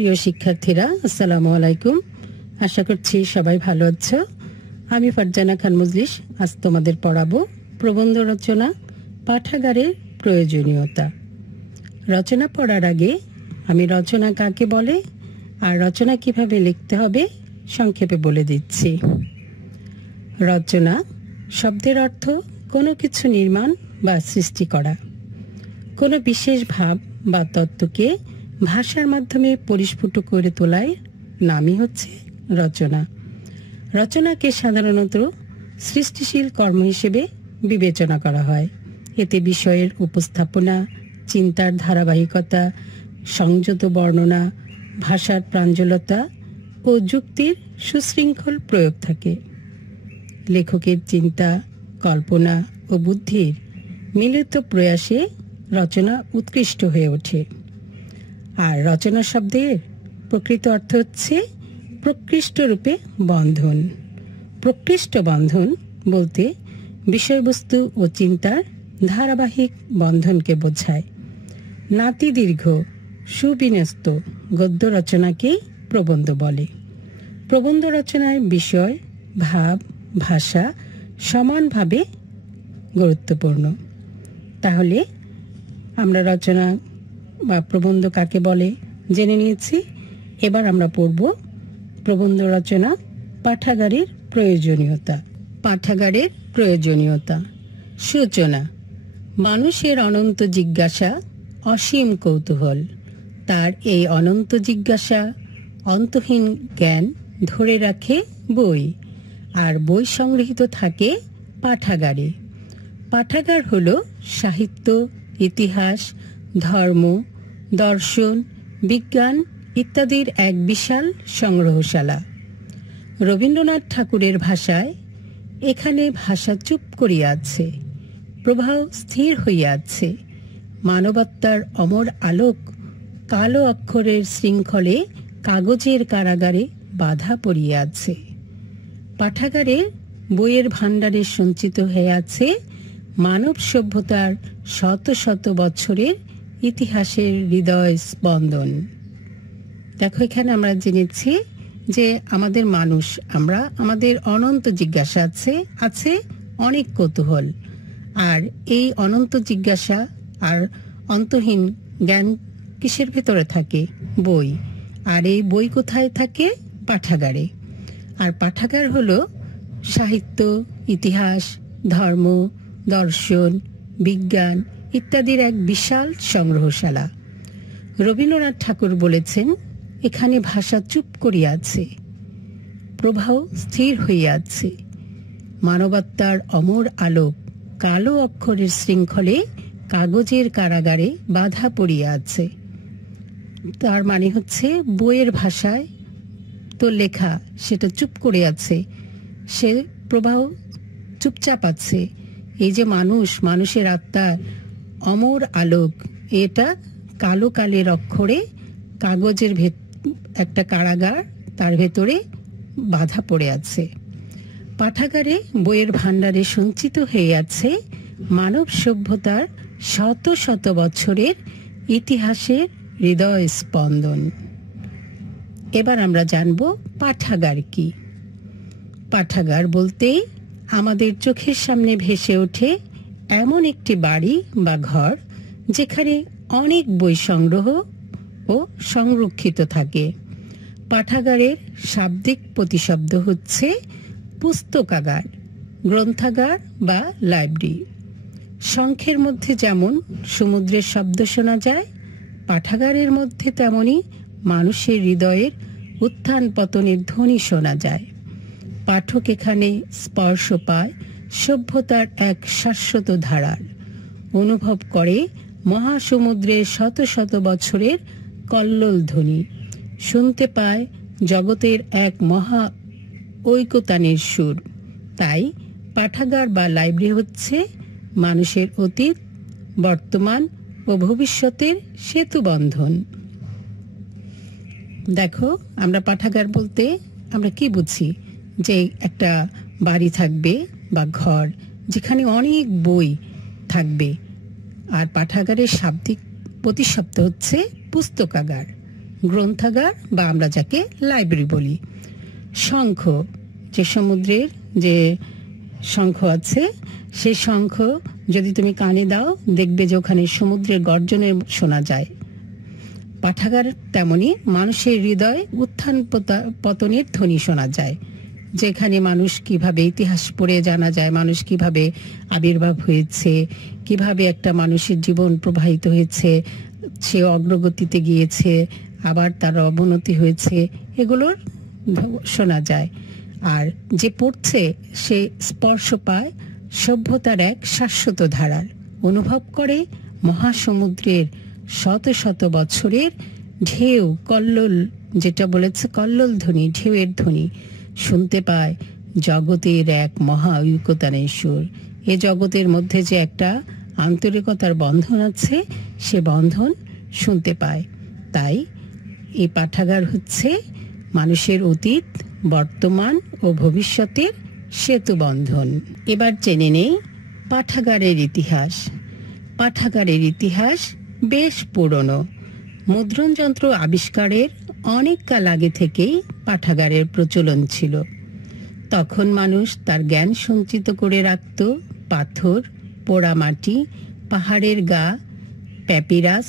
প্রিয় শিক্ষার্থীরা, আসসালামু আলাইকুম। আশা করছি সবাই ভালো আছো। আমি ফারজানা খান মজলিস আজ তোমাদের পড়াবো প্রবন্ধ রচনা পাঠাগারের প্রয়োজনীয়তা। রচনা পড়ার আগে আমি রচনা কাকে বলে আর রচনা কিভাবে লিখতে হবে সংক্ষেপে বলে দিচ্ছি। রচনা শব্দের অর্থ কোনো কিছু নির্মাণ বা সৃষ্টি করা। কোনো বিশেষ ভাব বা তত্ত্বকে ভাষার মাধ্যমে পরিস্ফুট করে তোলার নামই হচ্ছে রচনা। রচনাকে সাধারণত সৃষ্টিশীল কর্ম হিসেবে বিবেচনা করা হয়। এতে বিষয়ের উপস্থাপনা, চিন্তার ধারাবাহিকতা, সংযত বর্ণনা, ভাষার প্রাঞ্জলতা ও যুক্তির সুশৃঙ্খল প্রয়োগ থাকে। লেখকের চিন্তা, কল্পনা ও বুদ্ধির মিলিত প্রয়াসে রচনা উৎকৃষ্ট হয়ে ওঠে। আর রচনা শব্দের প্রকৃত অর্থ হচ্ছে প্রকৃষ্ট রূপে বন্ধন। প্রকৃষ্ট বন্ধন বলতে বিষয়বস্তু ও চিন্তার ধারাবাহিক বন্ধনকে বোঝায়। নাতিদীর্ঘ সুবিন্যস্ত গদ্য রচনাকেই প্রবন্ধ বলে। প্রবন্ধ রচনায় বিষয়, ভাব, ভাষা সমানভাবে গুরুত্বপূর্ণ। তাহলে আমরা রচনা বা প্রবন্ধ কাকে বলে জেনে নিয়েছি। এবার আমরা পড়ব প্রবন্ধ রচনা পাঠাগারের প্রয়োজনীয়তা। পাঠাগারের প্রয়োজনীয়তা। সূচনা। মানুষের অনন্ত জিজ্ঞাসা, অসীম কৌতূহল। তার এই অনন্ত জিজ্ঞাসা, অন্তহীন জ্ঞান ধরে রাখে বই, আর বই সংগৃহীত থাকে পাঠাগারে। পাঠাগার হল সাহিত্য, ইতিহাস, ধর্ম, দর্শন, বিজ্ঞান ইত্যাদির এক বিশাল সংগ্রহশালা। রবীন্দ্রনাথ ঠাকুরের ভাষায়, এখানে ভাষা চুপ করিয়া আছে, প্রবাহ স্থির হইয়া আছে, মানবাত্মার অমর আলোক কালো অক্ষরের শৃঙ্খলে কাগজের কারাগারে বাধা পড়িয়া আছে। পাঠাগারে বইয়ের ভাণ্ডারে সঞ্চিত হয়ে আছে মানব সভ্যতার শত শত বছরের ইতিহাসের হৃদয় স্পন্দন। দেখো, এখানে আমরা জেনেছি যে আমাদের মানুষ, আমরা আমাদের অনন্ত জিজ্ঞাসা আছে অনেক কৌতূহল, আর এই অনন্ত জিজ্ঞাসা আর অন্তহীন জ্ঞান কিসের ভেতরে থাকে? বই। আর এই বই কোথায় থাকে? পাঠাগারে। আর পাঠাগার হলো সাহিত্য, ইতিহাস, ধর্ম, দর্শন, বিজ্ঞান ইত্যাদির এক বিশাল সংগ্রহশালা। রবীন্দ্রনাথ ঠাকুর বলেছেন, এখানে ভাষা চুপ করিয়া আছে, প্রবাহ স্থির হইয়া আছে, মানবাত্মার অমর আলোক কালো অক্ষরের শৃঙ্খলে কাগজের কারাগারে বাধা পড়িয়া আছে। তার মানে হচ্ছে বইয়ের ভাষায় তো লেখা, সেটা চুপ করে আছে, সে প্রবাহ চুপচাপ আছে। এই যে মানুষের আত্মার অমর আলোক, এটা কালো কালের অক্ষরে কাগজের একটা কারাগার, তার ভেতরে বাধা পড়ে আছে। পাঠাগারে বইয়ের ভাণ্ডারে সঞ্চিত হয়ে আছে মানব সভ্যতার শত শত বছরের ইতিহাসের হৃদয় স্পন্দন। এবার আমরা জানব পাঠাগার কি। পাঠাগার বলতেই আমাদের চোখের সামনে ভেসে ওঠে এমন একটি বাড়ি বা ঘর যেখানে অনেক বই সংগ্রহ ও সংরক্ষিত থাকে। পাঠাগারের শাব্দিক প্রতিশব্দ হচ্ছে পুস্তকাগার, গ্রন্থাগার বা লাইব্রেরি। শঙ্খের মধ্যে যেমন সমুদ্রের শব্দ শোনা যায়, পাঠাগারের মধ্যে তেমনি মানুষের হৃদয়ের উত্থান পতনের ধ্বনি শোনা যায়। পাঠক এখানে স্পর্শ পায় সভ্যতার এক শাশ্বত ধারার, অনুভব করে মহাসমুদ্রের শত শত বছরের কল্লোল ধ্বনি, শুনতে পায় জগতের এক মহা ঐকতানের সুর। তাই পাঠাগার বা লাইব্রেরি হচ্ছে মানুষের অতীত, বর্তমান ও ভবিষ্যতের সেতুবন্ধন। দেখো, আমরা পাঠাগার বলতে আমরা কি বুঝি? যে একটা বাড়ি থাকবে বা ঘর যেখানে অনেক বই থাকবে। আর পাঠাগারের শাব্দিক প্রতিশব্দ হচ্ছে পুস্তকাগার। গ্রন্থাগার বা আমরা যাকে লাইব্রেরি বলি। শঙ্খ, যে সমুদ্রের যে শঙ্খ আছে, সেই শঙ্খ যদি তুমি কানে দাও দেখবে যে ওখানে সমুদ্রের গর্জনে শোনা যায়। পাঠাগার তেমনি মানুষের হৃদয় উত্থান পতনের ধ্বনি শোনা যায়, যেখানে মানুষ কিভাবে ইতিহাস পড়ে জানা যায়, মানুষ কিভাবে আবির্ভাব হয়েছে, কিভাবে একটা মানুষের জীবন প্রবাহিত হয়েছে, সে অগ্রগতিতে গিয়েছে, আবার তার অবনতি হয়েছে, এগুলোর শোনা যায়। আর যে পড়ছে সে স্পর্শ পায় সভ্যতার এক শাশ্বত ধারার, অনুভব করে মহাসমুদ্রের শত শত বছরের ঢেউ, কল্লোল, যেটা বলেছে কল্লোল ধ্বনি, ঢেউয়ের ধ্বনি শুনতে পায় জগতের এক মহা ঐকতানের সুর। এ জগতের মধ্যে যে একটা আন্তরিকতার বন্ধন আছে, সে বন্ধন শুনতে পায়। তাই এই পাঠাগার হচ্ছে মানুষের অতীত, বর্তমান ও ভবিষ্যতের সেতু বন্ধন। এবার জেনে নেই পাঠাগারের ইতিহাস। পাঠাগারের ইতিহাস বেশ পুরনো। মুদ্রণ যন্ত্র আবিষ্কারের অনেক কাল আগে থেকেই পাঠাগারের প্রচলন ছিল। তখন মানুষ তার জ্ঞান সঞ্চিত করে রাখত পাথর, পোড়ামাটি, পাহাড়ের গা, প্যাপিরাস,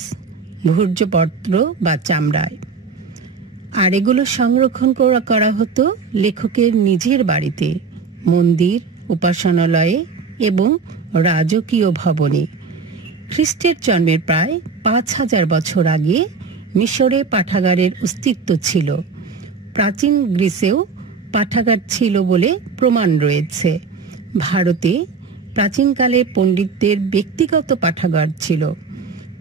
ভূর্জপত্র বা চামড়ায়। আর এগুলো সংরক্ষণ করা হতো লেখকের নিজের বাড়িতে, মন্দির, উপাসনালয়ে এবং রাজকীয় ভবনে। খ্রিস্টের জন্মের প্রায় ৫,০০০ বছর আগে মিশরে পাঠাগারের অস্তিত্ব ছিল। প্রাচীন গ্রিসেও পাঠাগার ছিল বলে প্রমাণ রয়েছে। ভারতে প্রাচীনকালে পণ্ডিতদের ব্যক্তিগত পাঠাগার ছিল।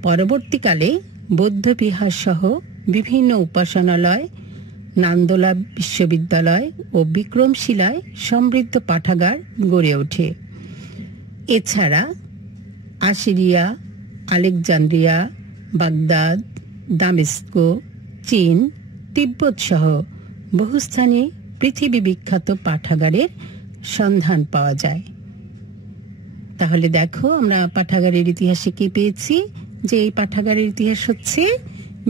পরবর্তীকালে বৌদ্ধবিহার সহ বিভিন্ন উপাসনালয়, নান্দোলা বিশ্ববিদ্যালয় ও বিক্রমশিলায় সমৃদ্ধ পাঠাগার গড়ে ওঠে। এছাড়া আসিরিয়া, আলেকজান্দ্রিয়া, বাগদাদ, দামেস্কো, চীন, তিব্বত সহ বহু স্থানে পৃথিবী বিখ্যাত পাঠাগারের সন্ধান পাওয়া যায়। তাহলে দেখো আমরা পাঠাগারের ইতিহাসে কি পেয়েছি, যে এই পাঠাগারের ইতিহাস হচ্ছে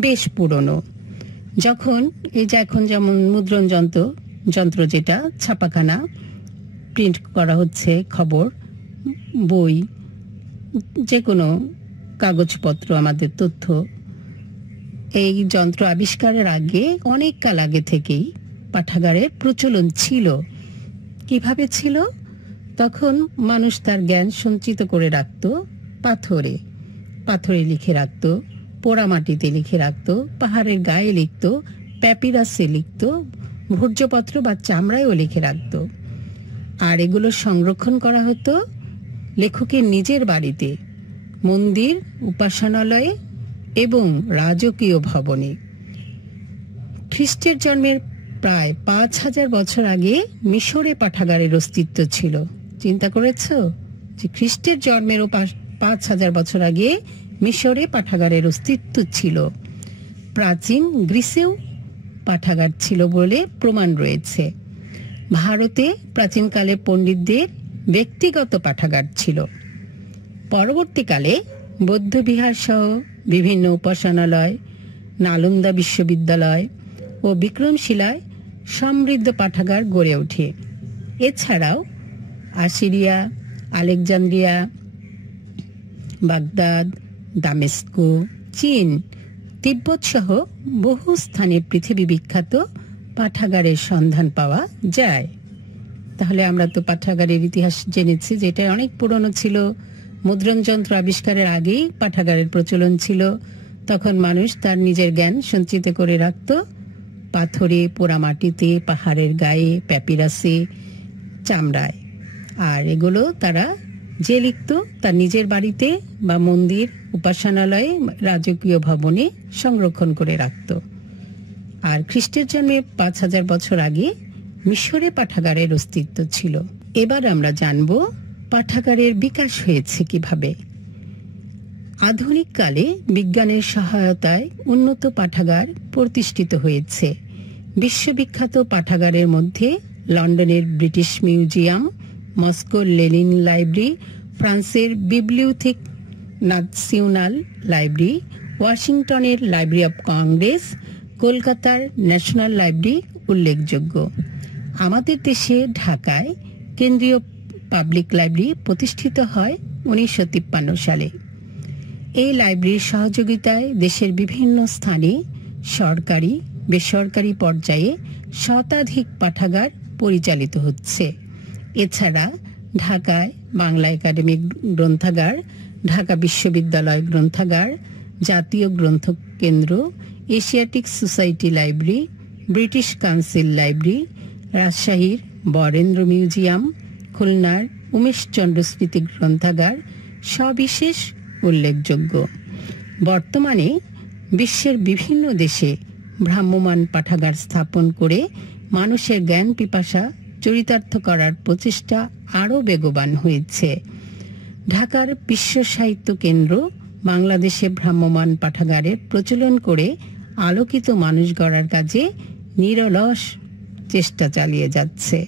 বেশ পুরনো। যখন এই যে এখন যেমন মুদ্রণ যন্ত্র যেটা ছাপাখানা, প্রিন্ট করা হচ্ছে খবর, বই, যে কোনো কাগজপত্র, আমাদের তথ্য, এই যন্ত্র আবিষ্কারের আগে অনেক কাল আগে থেকেই পাঠাগারের প্রচলন ছিল। কিভাবে ছিল? তখন মানুষ তার জ্ঞান সঞ্চিত করে রাখত পাথরে, পাথরে লিখে রাখত, পোড়ামাটিতে লিখে রাখত, পাহাড়ের গায়ে লিখত, প্যাপিরাসে লিখত, ভূর্জপত্র বা চামড়ায়ও লিখে রাখত। আর এগুলো সংরক্ষণ করা হতো লেখকের নিজের বাড়িতে, মন্দির, উপাসনালয়ে এবং রাজকীয় ভবনে। খ্রিস্টের জন্মের প্রায় ৫,০০০ বছর আগে মিশরে পাঠাগারের অস্তিত্ব ছিল। চিন্তা করেছ যে খ্রিস্টের জন্মেরও ৫,০০০ বছর আগে মিশরে পাঠাগারের অস্তিত্ব ছিল। প্রাচীন গ্রিসেও পাঠাগার ছিল বলে প্রমাণ রয়েছে। ভারতে প্রাচীনকালে পণ্ডিতদের ব্যক্তিগত পাঠাগার ছিল। পরবর্তীকালে বৌদ্ধবিহার সহ বিভিন্ন উপাসনালয়, নালন্দা বিশ্ববিদ্যালয় ও বিক্রমশিলায় সমৃদ্ধ পাঠাগার গড়ে ওঠে। এছাড়াও আসিরিয়া, আলেকজান্দ্রিয়া, বাগদাদ, দামেস্কো, চীন, তিব্বত সহ বহু স্থানে পৃথিবী বিখ্যাত পাঠাগারের সন্ধান পাওয়া যায়। তাহলে আমরা তো পাঠাগারের ইতিহাস জেনেছি, যেটা অনেক পুরনো ছিল। মুদ্রণ যন্ত্র আবিষ্কারের আগেই পাঠাগারের প্রচলন ছিল। তখন মানুষ তার নিজের জ্ঞান সঞ্চিত করে রাখত পাথরে, পোড়ামাটিতে, পাহাড়ের গায়ে, প্যাপিরাসে, চামড়ায়। আর এগুলো তারা যে লিখত তার নিজের বাড়িতে বা মন্দির, উপাসনালয়ে, রাজকীয় ভবনে সংরক্ষণ করে রাখত। আর খ্রিস্টের জন্মে ৫,০০০ বছর আগে মিশরে পাঠাগারের অস্তিত্ব ছিল। এবার আমরা জানব পাঠাগারের বিকাশ হয়েছে কিভাবে। আধুনিক কালে বিজ্ঞানের সহায়তায় উন্নত পাঠাগার প্রতিষ্ঠিত হয়েছে। বিশ্ববিখ্যাত পাঠাগারের মধ্যে লন্ডনের ব্রিটিশ মিউজিয়াম, মস্কোর লেনিন লাইব্রেরি, ফ্রান্সের বিবলিওথেক ন্যাশনাল লাইব্রেরি, ওয়াশিংটনের লাইব্রেরি অব কংগ্রেস, কলকাতার ন্যাশনাল লাইব্রেরি উল্লেখযোগ্য। আমাদের দেশে ঢাকায় কেন্দ্রীয় পাবলিক লাইব্রেরি প্রতিষ্ঠিত হয় 1953 সালে। এই লাইব্রেরির সহযোগিতায় দেশের বিভিন্ন স্থানে সরকারি বেসরকারি পর্যায়ে শতাধিক পাঠাগার পরিচালিত হচ্ছে। এছাড়া ঢাকায় বাংলা একাডেমিক গ্রন্থাগার, ঢাকা বিশ্ববিদ্যালয় গ্রন্থাগার, জাতীয় গ্রন্থ কেন্দ্র, Asiatic society library, British council library, রাজশাহীর বরেন্দ্র মিউজিয়াম, খুলনার উমেশচন্দ্র স্মৃতি গ্রন্থাগার সবিশেষ উল্লেখযোগ্য। বর্তমানে বিশ্বের বিভিন্ন দেশে ভ্রাম্যমাণ পাঠাগার স্থাপন করে মানুষের জ্ঞান পিপাসা চরিতার্থ করার প্রচেষ্টা আরও বেগবান হয়েছে। ঢাকার বিশ্ব সাহিত্য কেন্দ্র বাংলাদেশে ভ্রাম্যমাণ পাঠাগারের প্রচলন করে আলোকিত মানুষ গড়ার কাজে নিরলস চেষ্টা চালিয়ে যাচ্ছে।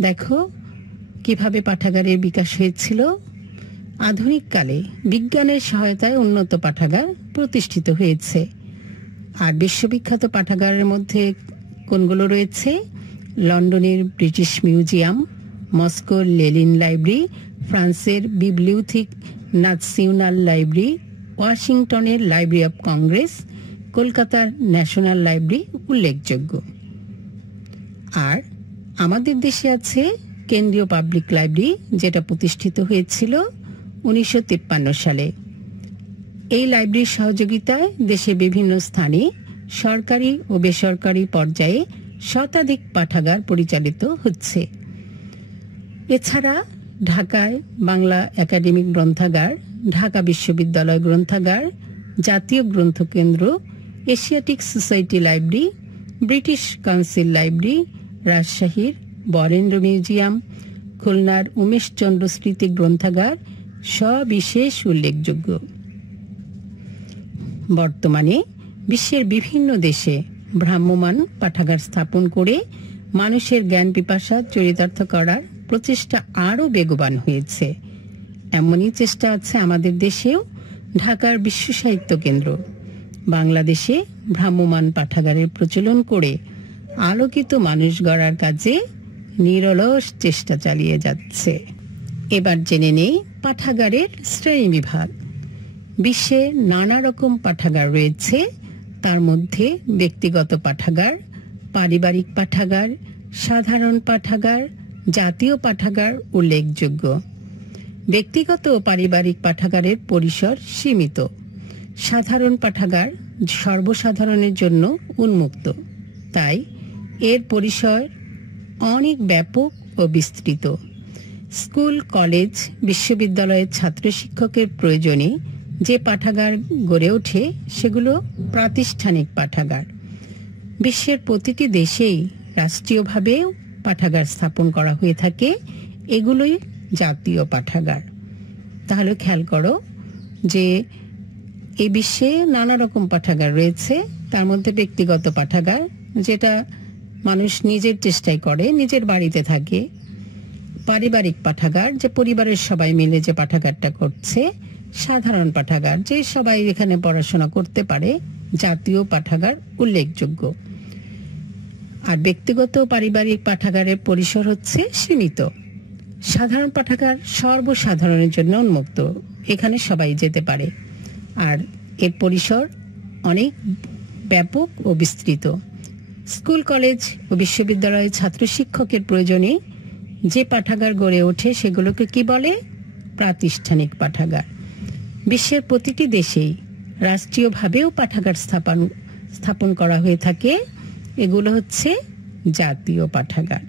দেখো কিভাবে পাঠাগারের বিকাশ হয়েছিল। আধুনিক কালে বিজ্ঞানের সহায়তায় উন্নত পাঠাগার প্রতিষ্ঠিত হয়েছে। আর বিশ্ববিখ্যাত পাঠাগারের মধ্যে কোনগুলো রয়েছে? লন্ডনের ব্রিটিশ মিউজিয়াম, মস্কোর লেনিন লাইব্রেরি, ফ্রান্সের বিবলিওথেক ন্যাশনাল লাইব্রেরি, ওয়াশিংটনের লাইব্রেরি অব কংগ্রেস, কলকাতার ন্যাশনাল লাইব্রেরি উল্লেখযোগ্য। আর আমাদের দেশে আছে কেন্দ্রীয় পাবলিক লাইব্রেরি, যেটা প্রতিষ্ঠিত হয়েছিল 1953 সালে। এই লাইব্রেরির সহযোগিতায় দেশের বিভিন্ন স্থানে সরকারি ও বেসরকারি পর্যায়ে শতাধিক পাঠাগার পরিচালিত হচ্ছে। এছাড়া ঢাকায় বাংলা একাডেমিক গ্রন্থাগার, ঢাকা বিশ্ববিদ্যালয় গ্রন্থাগার, জাতীয় গ্রন্থ কেন্দ্র, Asiatic society library, British council library, রাজশাহীর বরেন্দ্র মিউজিয়াম, খুলনার উমেশচন্দ্র স্মৃতি গ্রন্থাগার সবিশেষ উল্লেখযোগ্য। বর্তমানে বিশ্বের বিভিন্ন দেশে ভ্রাম্যমাণ পাঠাগার স্থাপন করে মানুষের জ্ঞান পিপাসা চরিতার্থ করার প্রচেষ্টা আরও বেগবান হয়েছে। এমনই চেষ্টা আছে আমাদের দেশেও। ঢাকার বিশ্ব সাহিত্য কেন্দ্র বাংলাদেশে ভ্রাম্যমাণ পাঠাগারের প্রচলন করে আলোকিত মানুষ গড়ার কাজে নিরলস চেষ্টা চালিয়ে যাচ্ছে। এবার জেনে নেই পাঠাগারের শ্রেণী বিভাগ। বিশ্বে নানা রকম পাঠাগার রয়েছে। তার মধ্যে ব্যক্তিগত পাঠাগার, পারিবারিক পাঠাগার, সাধারণ পাঠাগার, জাতীয় পাঠাগার উল্লেখযোগ্য। ব্যক্তিগত ও পারিবারিক পাঠাগারের পরিসর সীমিত। সাধারণ পাঠাগার সর্বসাধারণের জন্য উন্মুক্ত, তাই এর পরিসর অনেক ব্যাপক ও বিস্তৃত। স্কুল, কলেজ, বিশ্ববিদ্যালয়ের ছাত্র শিক্ষকের প্রয়োজনে যে পাঠাগার গড়ে ওঠে সেগুলো প্রাতিষ্ঠানিক পাঠাগার। বিশ্বের প্রতিটি দেশেই রাষ্ট্রীয়ভাবেও পাঠাগার স্থাপন করা হয়ে থাকে, এগুলোই জাতীয় পাঠাগার। তাহলে খেয়াল করো যে এই বিশ্বে নানা রকম পাঠাগার রয়েছে। তার মধ্যে ব্যক্তিগত পাঠাগার, যেটা মানুষ নিজের চেষ্টায় করে, নিজের বাড়িতে থাকে। পারিবারিক পাঠাগার, যে পরিবারের সবাই মিলে যে পাঠাগারটা করছে। সাধারণ পাঠাগার, যে সবাই এখানে পড়াশোনা করতে পারে। জাতীয় পাঠাগার উল্লেখযোগ্য। আর ব্যক্তিগত পারিবারিক পাঠাগারের পরিসর হচ্ছে সীমিত। সাধারণ পাঠাগার সর্বসাধারণের জন্য উন্মুক্ত, এখানে সবাই যেতে পারে। আর এর পরিসর অনেক ব্যাপক ও বিস্তৃত। স্কুল, কলেজ ও বিশ্ববিদ্যালয়ের ছাত্র শিক্ষকের প্রয়োজনে যে পাঠাগার গড়ে ওঠে সেগুলোকে কি বলে? প্রাতিষ্ঠানিক পাঠাগার। বিশ্বের প্রতিটি দেশেই রাষ্ট্রীয়ভাবেও পাঠাগার স্থাপন করা হয়ে থাকে, এগুলো হচ্ছে জাতীয় পাঠাগার।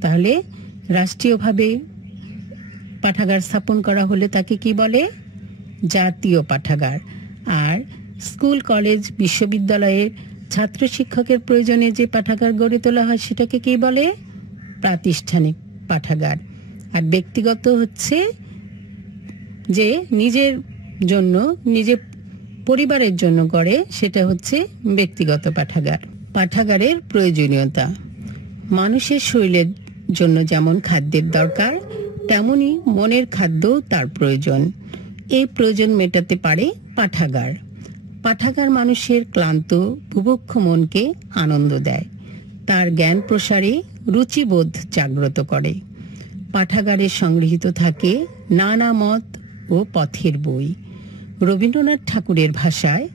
তাহলে রাষ্ট্রীয়ভাবে পাঠাগার স্থাপন করা হলে তাকে কি বলে? জাতীয় পাঠাগার। আর স্কুল, কলেজ, বিশ্ববিদ্যালয়ের ছাত্র শিক্ষকের প্রয়োজনে যে পাঠাগার গড়ে তোলা হয় সেটাকে কি বলে? প্রাতিষ্ঠানিক পাঠাগার। আর ব্যক্তিগত হচ্ছে যে নিজের জন্য, নিজের পরিবারের জন্য গড়ে, সেটা হচ্ছে ব্যক্তিগত পাঠাগার। পাঠাগারের প্রয়োজনীয়তা। মানুষের শরীরের জন্য যেমন খাদ্যের দরকার, তেমনি মনের খাদ্যও তার প্রয়োজন। এই প্রয়োজন মেটাতে পারে পাঠাগার। পাঠাগার মানুষের ক্লান্ত বুভুক্ষ মনকে আনন্দ দেয়, তার জ্ঞান প্রসারে রুচিবোধ জাগ্রত করে। পাঠাগারে সংগৃহীত থাকে নানা মত ও পথের বই। রবীন্দ্রনাথ ঠাকুরের ভাষায়,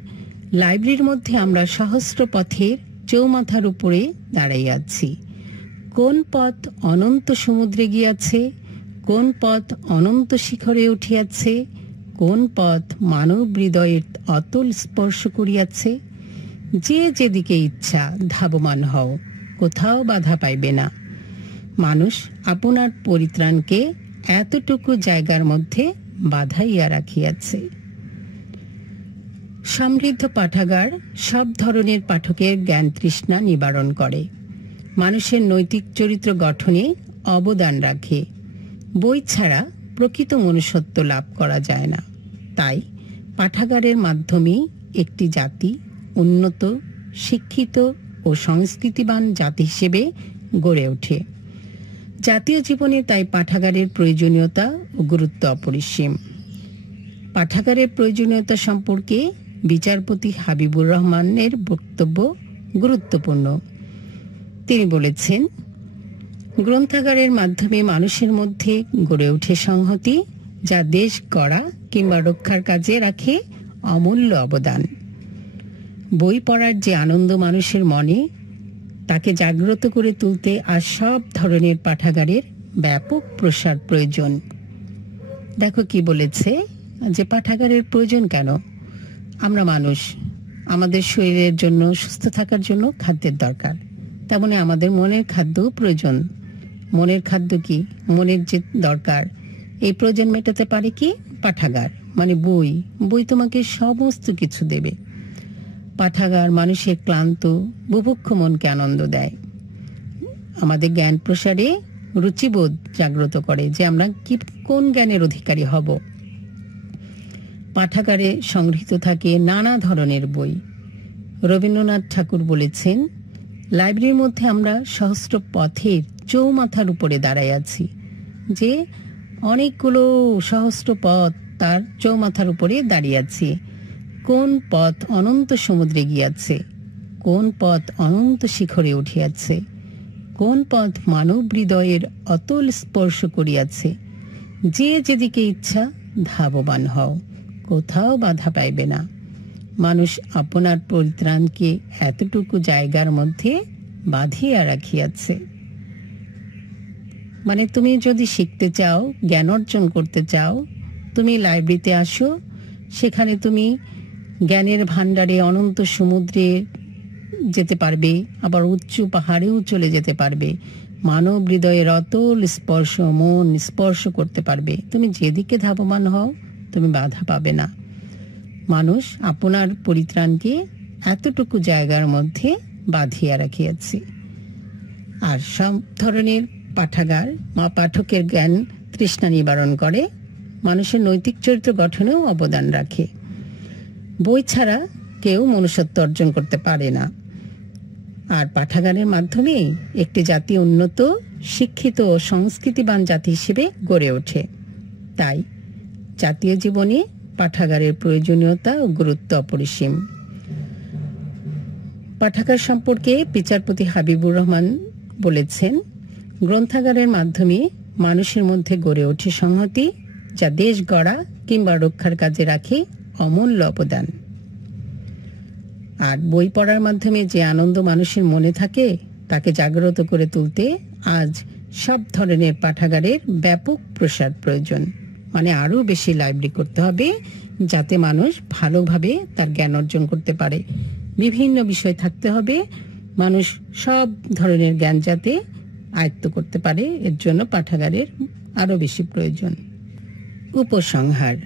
লাইব্রেরির মধ্যে আমরা সহস্র পথের চৌমাথার উপরে দাঁড়াই আছি। কোন পথ অনন্ত সমুদ্রে গিয়াছে, কোন পথ অনন্ত শিখরে উঠিয়াছে, কোন পথ মানব হৃদয়ের অতল স্পর্শ করিয়াছে। যে যেদিকে ইচ্ছা ধাবমান হও, কোথাও বাধা পাইবে না। মানুষ আপনার পরিত্রাণকে এতটুকু জায়গার মধ্যে বাঁধাইয়া রাখিয়াছে। সমৃদ্ধ পাঠাগার সব ধরনের পাঠকের জ্ঞান তৃষ্ণা নিবারণ করে, মানুষের নৈতিক চরিত্র গঠনে অবদান রাখে। বই ছাড়া প্রকৃত মনুষ্যত্ব লাভ করা যায় না। তাই পাঠাগারের মাধ্যমে একটি জাতি উন্নত, শিক্ষিত ও সংস্কৃতিবান জাতি হিসেবে গড়ে ওঠে। জাতীয় জীবনে তাই পাঠাগারের প্রয়োজনীয়তা ও গুরুত্ব অপরিসীম। পাঠাগারের প্রয়োজনীয়তা সম্পর্কে বিচারপতি হাবিবুর রহমানের বক্তব্য গুরুত্বপূর্ণ। তিনি বলেছেন, গ্রন্থাগারের মাধ্যমে মানুষের মধ্যে গড়ে ওঠে সংহতি, যা দেশ গড়া কিংবা রক্ষার কাজে রাখে অমূল্য অবদান। বই পড়ার যে আনন্দ মানুষের মনে, তাকে জাগ্রত করে তুলতে আজ সব ধরনের পাঠাগারের ব্যাপক প্রসার প্রয়োজন। দেখো কি বলেছে, যে পাঠাগারের প্রয়োজন কেন? আমরা মানুষ, আমাদের শরীরের জন্য, সুস্থ থাকার জন্য খাদ্যের দরকার। তেমনি আমাদের মনের খাদ্যও প্রয়োজন। মনের খাদ্য কি? মনের যে দরকার, এই প্রয়োজন মেটাতে পারে কি? পাঠাগার, মানে বই। বই তোমাকে সমস্ত কিছু দেবে। পাঠাগার মানুষের ক্লান্ত বুভুক্ষ মনকে আনন্দ দেয়, আমাদের জ্ঞান প্রসারে রুচিবোধ জাগ্রত করে, যে আমরা কি কোন জ্ঞানের অধিকারী হব। পাঠাগারে সংগৃহীত থাকে নানা ধরনের বই। রবীন্দ্রনাথ ঠাকুর বলেছেন, লাইব্রেরির মধ্যে আমরা সহস্র পথের চৌমাথার উপরে দাঁড়াই আছি। যে অনেকগুলো সহস্র পথ তার চৌমাথার উপরে দাঁড়িয়ে আছি। কোন পথ অনন্ত সমুদ্রে গিয়াছে, কোন পথ অনন্ত শিখরে উঠিয়াছে, কোন পথ মানব হৃদয়ের অতল স্পর্শ করিয়াছে। যে যেদিকে ইচ্ছা ধাবমান হও, কোথাও বাধা পাইবে না। মানুষ আপনার পরিত্রাণকে এতটুকু জায়গার মধ্যে বাঁধিয়া রাখিয়াছে। মানে তুমি যদি শিখতে চাও, জ্ঞান অর্জন করতে চাও, তুমি লাইব্রেরিতে আসো। সেখানে তুমি জ্ঞানের ভাণ্ডারে অনন্ত সমুদ্রে যেতে পারবে, আবার উচ্চ পাহাড়েও চলে যেতে পারবে। মানব হৃদয়ের অতল স্পর্শ মন স্পর্শ করতে পারবে। তুমি যেদিকে ধাবমান হও, তুমি বাধা পাবে না। মানুষ আপনার পরিত্রাণকে এতটুকু জায়গার মধ্যে বাঁধিয়া রাখিয়াছে। আর সব ধরনের পাঠাগার পাঠকের জ্ঞান তৃষ্ণা নিবারণ করে, মানুষের নৈতিক চরিত্র গঠনেও অবদান রাখে। বই ছাড়া কেউ মনুষ্যত্ব অর্জন করতে পারে না। আর পাঠাগারের মাধ্যমে একটি জাতি উন্নত, শিক্ষিত ও সংস্কৃতিবান জাতি হিসেবে গড়ে ওঠে। তাই জাতীয় জীবনে পাঠাগারের প্রয়োজনীয়তা ও গুরুত্ব অপরিসীম। পাঠাগার সম্পর্কে বিচারপতি হাবিবুর রহমান বলেছেন, গ্রন্থাগারের মাধ্যমে মানুষের মধ্যে গড়ে ওঠে সংহতি, যা দেশ গড়া কিংবা রক্ষার কাজে রাখে অমূল্য অবদান। আর বই পড়ার মাধ্যমে যে আনন্দ মানুষের মনে থাকে, তাকে জাগ্রত করে তুলতে আজ সব ধরনের পাঠাগারের ব্যাপক প্রসার প্রয়োজন। মানে আরো বেশি লাইব্রেরি করতে হবে, যাতে মানুষ ভালোভাবে তার জ্ঞান অর্জন করতে পারে। বিভিন্ন বিষয় থাকতে হবে, মানুষ সব ধরনের জ্ঞান যাতে আয়ত্ত করতে পারে, এর জন্য পাঠাগারের আরো বেশি প্রয়োজন। উপসংহার: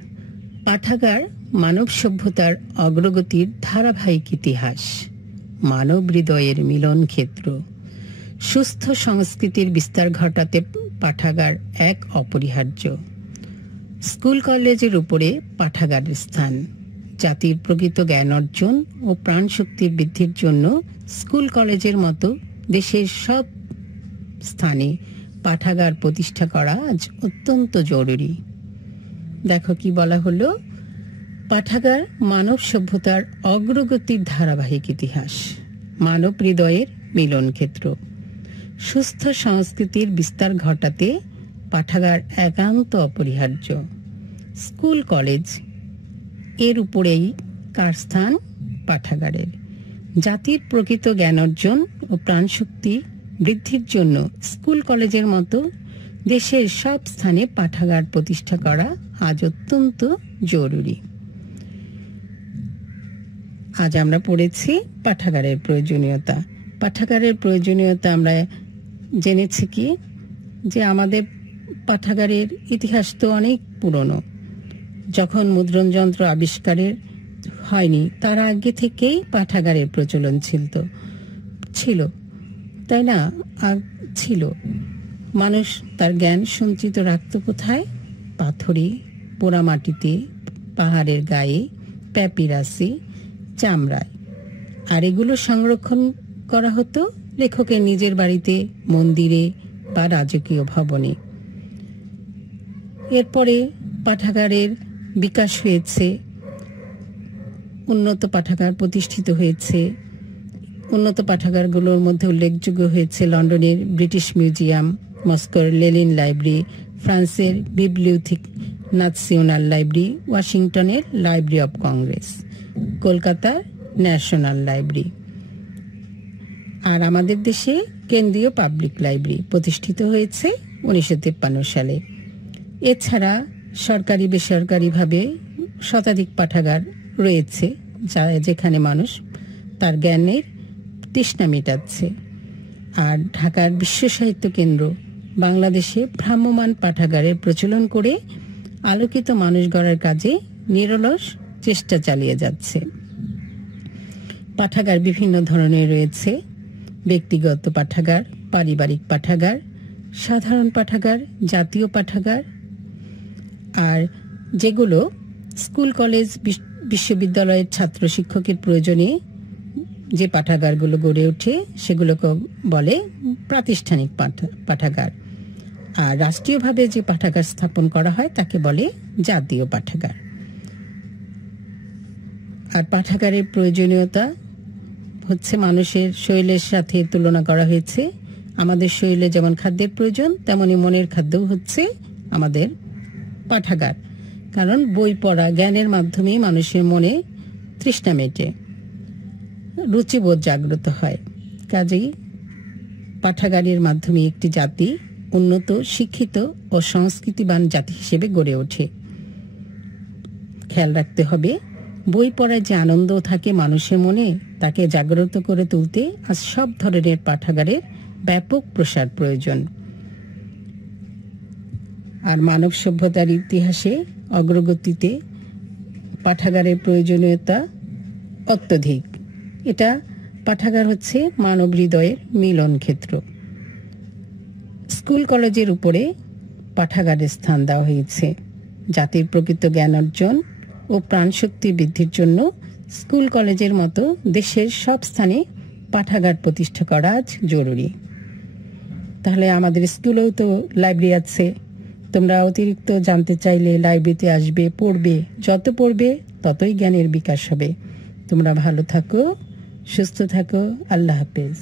পাঠাগার মানব সভ্যতার অগ্রগতির ধারাবাহিক ইতিহাস, মানব হৃদয়ের মিলন ক্ষেত্র। সুস্থ সংস্কৃতির বিস্তার ঘটাতে পাঠাগার এক অপরিহার্য। স্কুল কলেজের উপরে পাঠাগারের স্থান। জাতির প্রকৃত জ্ঞান অর্জন ও প্রাণশক্তির বৃদ্ধির জন্য স্কুল কলেজের মতো দেশের সব স্থানে পাঠাগার প্রতিষ্ঠা করা আজ অত্যন্ত জরুরি। দেখো কি বলা হলো, পাঠাগার মানব সভ্যতার অগ্রগতির ধারাবাহিক ইতিহাস, মানব হৃদয়ের মিলন ক্ষেত্র। সুস্থ সংস্কৃতির বিস্তার ঘটাতে পাঠাগার একান্ত অপরিহার্য। স্কুল কলেজ এর উপরেই কার স্থান? পাঠাগারের। জাতির প্রকৃত জ্ঞান অর্জন ও প্রাণশক্তি বৃদ্ধির জন্য স্কুল কলেজের মতো দেশের সব স্থানে পাঠাগার প্রতিষ্ঠা করা আজ অত্যন্ত জরুরি। আজ আমরা পড়েছি পাঠাগারের প্রয়োজনীয়তা। পাঠাগারের প্রয়োজনীয়তা আমরা জেনেছি কি, যে আমাদের পাঠাগারের ইতিহাস তো অনেক পুরনো। যখন মুদ্রণ যন্ত্র আবিষ্কারের হয়নি তার আগে থেকেই পাঠাগারের প্রচলন ছিল, তাই না? ছিল। মানুষ তার জ্ঞান সঞ্চিত রাখত কোথায়? পাথরে, পোড়ামাটিতে, পাহাড়ের গায়ে, প্যাপিরাসে, চামড়ায়। আর এগুলো সংরক্ষণ করা হতো লেখকের নিজের বাড়িতে, মন্দিরে বা রাজকীয় ভবনে। এরপরে পাঠাগারের বিকাশ হয়েছে, উন্নত পাঠাগার প্রতিষ্ঠিত হয়েছে। উন্নত পাঠাগারগুলোর মধ্যে উল্লেখযোগ্য হয়েছে লন্ডনের ব্রিটিশ মিউজিয়াম, মস্কোর লেনিন লাইব্রেরি, ফ্রান্সের বিবলিওথেক ন্যাশনাল লাইব্রেরি, ওয়াশিংটনের লাইব্রেরি অব কংগ্রেস, কলকাতার ন্যাশনাল লাইব্রেরি। আর আমাদের দেশে কেন্দ্রীয় পাবলিক লাইব্রেরি প্রতিষ্ঠিত হয়েছে 1953 সালে। এছাড়া সরকারি বেসরকারিভাবে শতাধিক পাঠাগার রয়েছে, যেখানে মানুষ তার জ্ঞানের তৃষ্ণা মেটাচ্ছে। আর ঢাকার বিশ্ব সাহিত্য কেন্দ্র বাংলাদেশে ভ্রাম্যমাণ পাঠাগারের প্রচলন করে আলোকিত মানুষ গড়ার কাজে নিরলস চেষ্টা চালিয়ে যাচ্ছে। পাঠাগার বিভিন্ন ধরনের রয়েছে: ব্যক্তিগত পাঠাগার, পারিবারিক পাঠাগার, সাধারণ পাঠাগার, জাতীয় পাঠাগার। আর যেগুলো স্কুল কলেজ বিশ্ববিদ্যালয়ের ছাত্র শিক্ষকের প্রয়োজনে যে পাঠাগারগুলো গড়ে ওঠে সেগুলোকে বলে প্রাতিষ্ঠানিক পাঠাগার। আর রাষ্ট্রীয়ভাবে যে পাঠাগার স্থাপন করা হয় তাকে বলে জাতীয় পাঠাগার। আর পাঠাগারের প্রয়োজনীয়তা হচ্ছে মানুষের শরীরের সাথে তুলনা করা হয়েছে। আমাদের শরীরে যেমন খাদ্যের প্রয়োজন, তেমনি মনের খাদ্যও হচ্ছে আমাদের পাঠাগার। কারণ বই পড়া, জ্ঞানের মাধ্যমেই মানুষের মনে তৃষ্ণা মেটে, রুচিবোধ জাগ্রত হয়। কাজেই পাঠাগারের মাধ্যমে একটি জাতি উন্নত, শিক্ষিত ও সংস্কৃতিবান জাতি হিসেবে গড়ে ওঠে। খেয়াল রাখতে হবে, বই পড়ায় যে আনন্দ থাকে মানুষের মনে, তাকে জাগ্রত করে তুলতে আজ সব ধরনের পাঠাগারের ব্যাপক প্রসার প্রয়োজন। আর মানব সভ্যতার ইতিহাসে অগ্রগতিতে পাঠাগারের প্রয়োজনীয়তা অত্যধিক। এটা পাঠাগার হচ্ছে মানব হৃদয়ের মিলন ক্ষেত্র। স্কুল কলেজের উপরে পাঠাগারের স্থান দেওয়া হয়েছে। জাতির প্রকৃত জ্ঞান অর্জন ও প্রাণশক্তি বৃদ্ধির জন্য স্কুল কলেজের মতো দেশের সব স্থানে পাঠাগার প্রতিষ্ঠা করা আজ জরুরি। তাহলে আমাদের স্কুলেও তো লাইব্রেরি আছে। তোমরা অতিরিক্ত জানতে চাইলে লাইব্রেরিতে আসবে, পড়বে। যত পড়বে ততই জ্ঞানের বিকাশ হবে। তোমরা ভালো থাকো, সুস্থ থাকো। আল্লাহ হাফেজ।